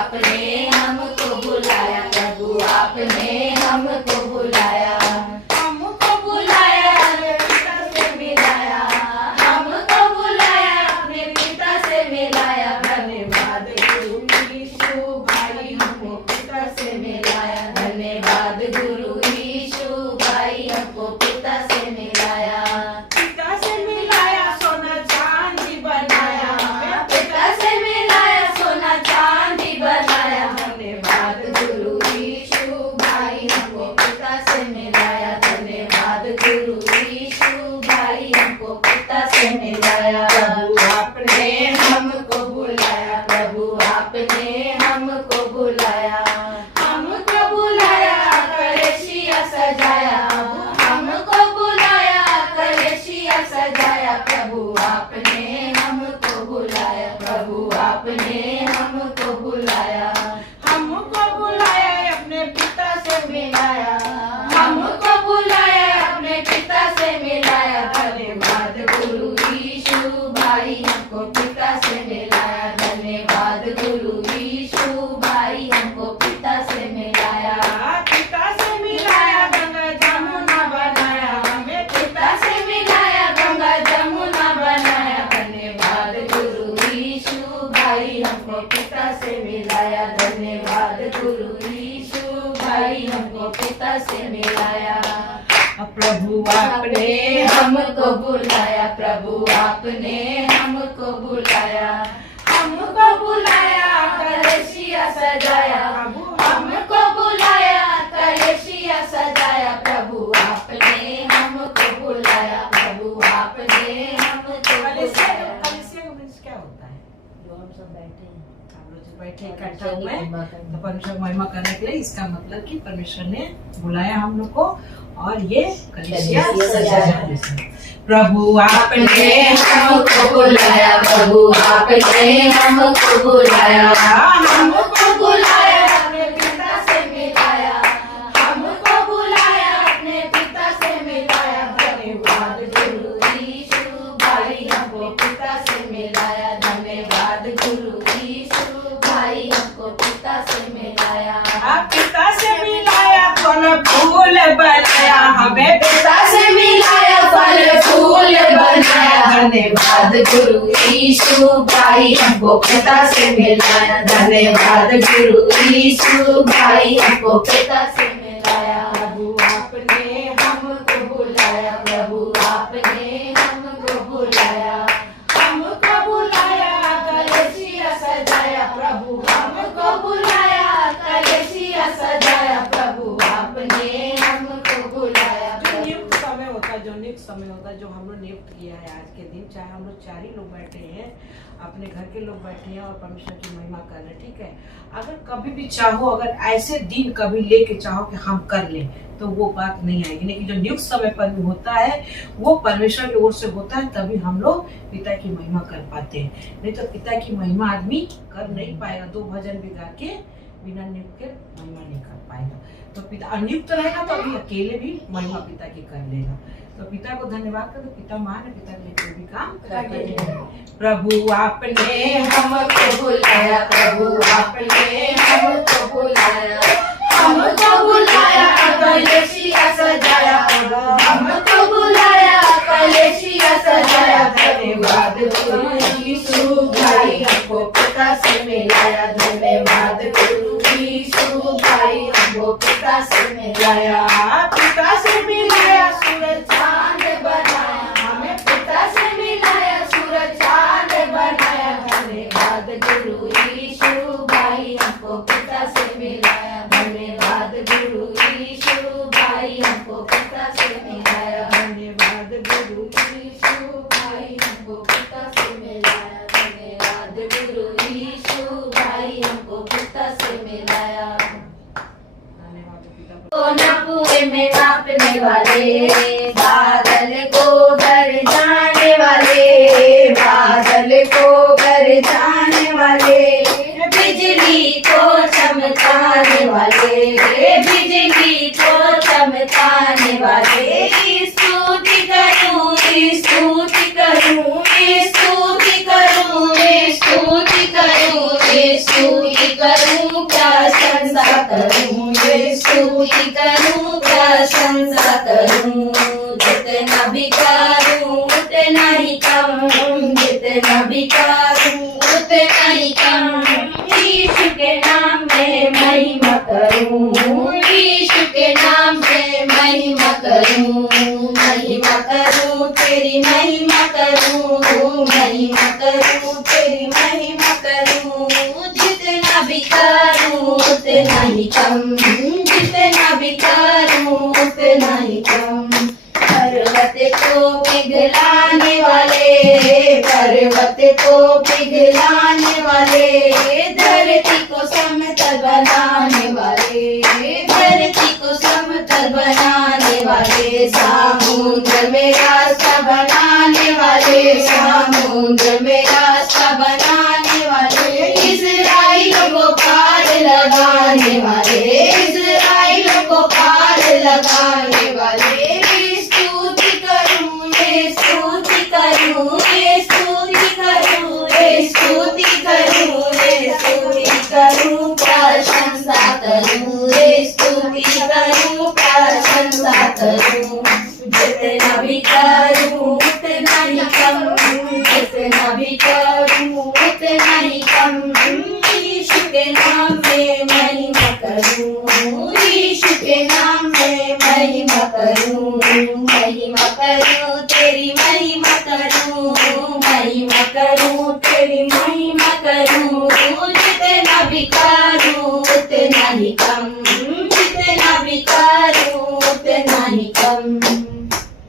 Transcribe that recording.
आपने हमको बुलाया, प्रभु आपने हमको बुलाया, हमको बुलाया अपने पिता से मिलाया, हमको बुलाया अपने पिता से मिलाया। धन्यवाद गुरु यीशु भाई हमको पिता से मिलाया, धन्यवाद गुरु यीशु भाई हमको पिता से मिलाया, पिता से मिलाया सोना चांदी बनाया, पिता से मिलाया सोना चांदी बनाया। धन्यवाद गुरु यीशु भाई हमको पिता से मिलाया, धन्यवाद गुरु यीशु भाई हमको पिता से मिलाया। प्रभु आपने हमको बुलाया, प्रभु आपने हमको बुलाया, हमको बुलाया कलेसिया सजाया, हमको बुलाया कलेसिया सजाया। प्रभु आपने हमको बुलाया, प्रभु आपने हमको बुलाया, हमको बुलाया अपने पिता से मिलाया, हमको बुलाया अपने पिता से मिलाया। धन्यवाद गुरु यीशु भाई हमको पिता से मिलाया, धन्यवाद गुरु यीशु भाई हमको पिता से मिलाया, पिता से मिलाया गंगा जमुना बनाया, हमें पिता से मिलाया गंगा जमुना बनाया। धन्यवाद गुरु यीशु भाई हमको पिता से मिलाया, धन्यवाद गुरु यीशु भाई हमको पिता से मिलाया। प्रभु आपने हमको बुलाया, प्रभु आपने हमको बुलाया, हमको बुलाया कलेसिया सजाया, हमको बुलाया कलेसिया सजाया। प्रभु आपने हमको बुलाया, प्रभु आपने हमको बुलाया। कलीसिया का मीन्स क्या होता है? जो हम सब बैठे हैं, हम लोग जो बैठे इकट्ठा हुए तो परमेश्वर को महिमा करने के लिए, इसका मतलब कि परमेश्वर ने बुलाया हम लोग को और ये कलीसिया सजाया। प्रभु आपने हमको बुलाया, प्रभु आपने हमको बुलाया, हमको बुलाया अपने पिता से मिलाया, हमको बुलाया अपने पिता से मिलाया। धन्यवाद गुरु यीशु भाई हमको पिता से मिलाया, धन्यवाद गुरु यीशु भाई हमको पिता से मिलाया, पिता से मिलाया फल फूल बनाया, हमें पिता से मिलाया फल फूल बनाया। धन्यवाद गुरु यीशु भाई हमको पिता से मिलाया, धन्यवाद गुरु यीशु भाई हमको पिता से मिलाया। प्रभु आपने हमको बुलाया, प्रभु आपने हमको बुलाया, हमको बुलाया कलेसिया सजाया। प्रभु हमको बुलाया कलेसिया सजाया। प्रभु आपने हमको बुलाया। जो नियुक्त समय होता है, जो नियुक्त समय होता है, जो हम लोग नियुक्त किया है आज के दिन, चाहे हम लोग 4 ही लोग बैठे हैं, अपने घर के लोग बैठे हैं और परमेश्वर की महिमा कर रहे हैं, ठीक है। अगर कभी भी चाहो, अगर ऐसे दिन कभी लेके चाहो कि हम कर लें, तो वो बात नहीं आएगी। लेकिन जो नियुक्त समय पर भी होता है वो परमेश्वर की ओर से होता है, तभी हम लोग पिता की महिमा कर पाते हैं। नहीं तो पिता की महिमा आदमी कर नहीं पाएगा। 2 भजन भी गा के बिना नियुक्त के महिमा नहीं कर पाएगा। तो पिता अनियुक्त रहेगा तो अभी अकेले भी महिमा पिता की कर लेगा। तो पिता को धन्यवाद कर दो। पिता मान है, पिता के लिए कोई भी काम करते हैं। प्रभु आपने हमको बुलाया, प्रभु आपने हमको बुलाया, हमको बुलाया कलेसिया सजाया, हमको बुलाया कलेसिया सजाया। धन्यवाद गुरु यीशु भाई हमको पिता से मिलाया, धन्यवाद गुरु यीशु भाई हमको पिता से मिलाया, पिता से मिलाया सूरज चांद बनाया, हमें पिता से मिलाया सूरज चांद बनाया। धन्यवाद गुरु यीशु भाई हमको पिता से मिलाया, धन्यवाद गुरु यीशु भाई हमको पिता से मिलाया, धन्यवाद गुरु यीशु भाई हमको पिता से मिलाया, धन्यवाद गुरु यीशु भाई हमको पिता से मिलाया। नपुए में नापने वाले, बादल को घर जाने वाले, बादल को घर जाने वाले, बिजली को चमकाने वाले, बिजली को चमकाने वाले। स्तुति करूं, स्तुति करूं, स्तुति करूं, स्तुति करूं, स्तुति करूं प्रशंसा करूं, ये स्तुति करूं प्रशंसा करूं। जितना भी करूं उतना ही कम, जितना भी करूं उतना ही कम। यीशु के नाम में महिमा करूं, यीशु के नाम में महिमा करूं, महिमा करूं तेरी महिमा करूं, महिमा करूं तेरी महिमा करूं। जितना भी करूं उतना ही कम, जितना भी करूं उतना ही कम। पर्वत को पिघलाने वाले, पर्वत को पिघलाने वाले, धरती को समतल बनाने वाले, धरती को समतल बनाने वाले, समुद्र में रास्ता बनाने वाले, समुद्र में रास्ता बनाने वाले, इस्राएलियों को पार लगाने वाले, इस्राएलियों को पार लगाने वाले। स्तुति करूं, ये स्तुति करूं, ये स्तुति करूं, ये स्तुति करूं, ये स्तुति करूं प्रशंसा करूं, ये स्तुति करूं प्रशंसा करूं। जितना भी करूं उतना ही कम,